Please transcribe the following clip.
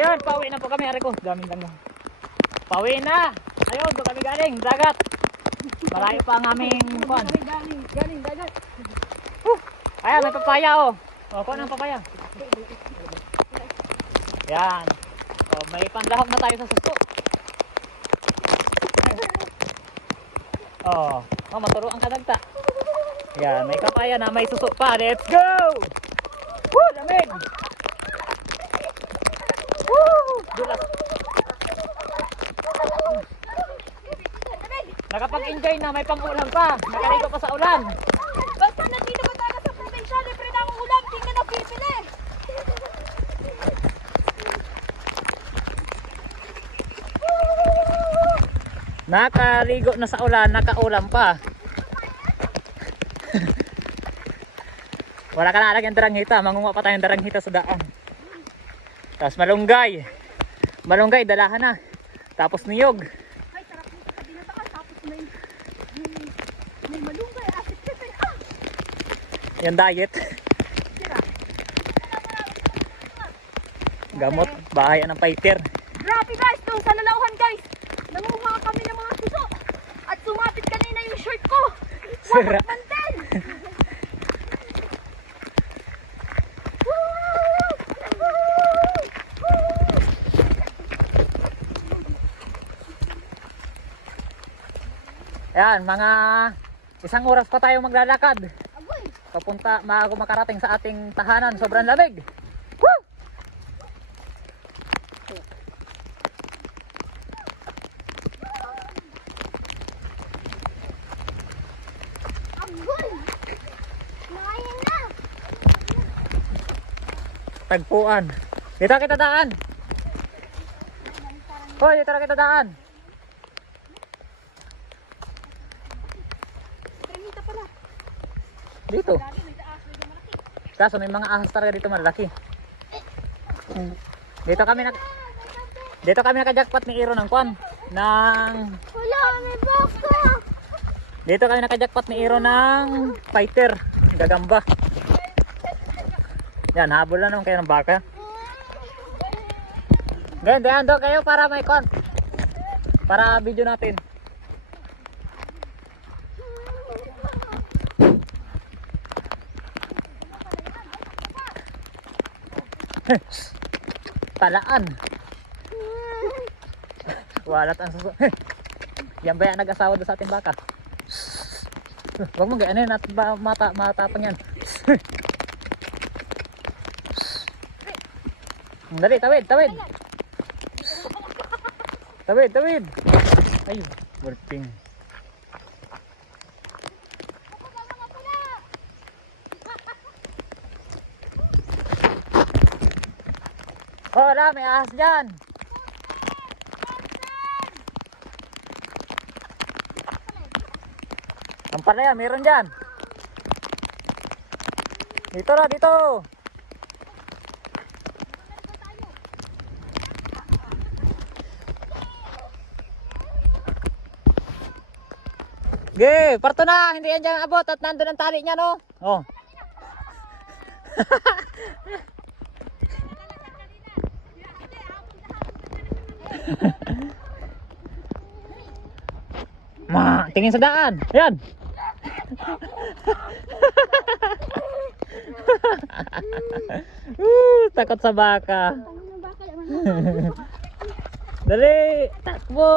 Ayun, pauwi na po kami. Ari ko, daming lang. Pauwi na. Ayun, doon kami galing. Dagat. Malayo pa ang aming kuan. Galing dagat. Ayan, may papaya oh. O, kuha ng papaya. Yan. O, may pandahok na tayo sa suso. Oh, maturo ang kadagta. Yan, may papaya na may suso pa. Let's go! Woo, lamig! Woo! Dulas. Nakapag-enjoy na, may pang-ulam pa. Nakaligo pa sa ulan. Basta nandito ka talaga sa probinsya, libre na ang ulam, di ka napipili. Nakaligo na sa ulan, nakaulam pa. Wala ka na alagyan daranghita, mangunga pa tayong daranghita sa daan. Tapos malunggay. Malunggay, dalahan na. Tapos niyog. Ay, sarap nito sa binatakan, tapos may malunggay, asit kasi. Yan diet. Gamot, bahaya ng fighter. Grabe guys, doon sa Lalauhan guys. Nanguha kami ng mga suso. At sumapit kanina yung shirt ko. Sira. Wasak man din. Yan, mga isang oras pa tayo maglalakad. Agoy. Papunta, bago makarating sa ating tahanan. Sobrang lamig. Woo! Agoy. Nakain na. Tagpuan. Dito kita daan. Hoy, dito kita daan. Trinita pala. Dito. Lagi may taas, medyo malaki. Kaso may mga ahas talaga dito malaki. Dito kami naka-jackpot ni Iro ng kwan. Wala, may baka. Dito kami naka-jackpot ni Iro ng fighter. Gagamba. Yan, habol na naman kayo ng baka. Ganyan, dayan doon kayo para may kwan. Para video natin. Talaan. Walat ang suso. Yan ba yan nag-asawa doon sa ating baka? Huwag mo gaanin at matapang yan. Dali, tawid, tawid. Tawid, tawid. Ay, working. Oh, wala, may ahas dyan. Ang palaya, meron dyan. Dito na, dito. Ge, parto na, hindi yan dyan abot at nandun ang tali niya, no? Oh. Tingin sa daan. Ayan. Takot sa baka. Dali, takbo.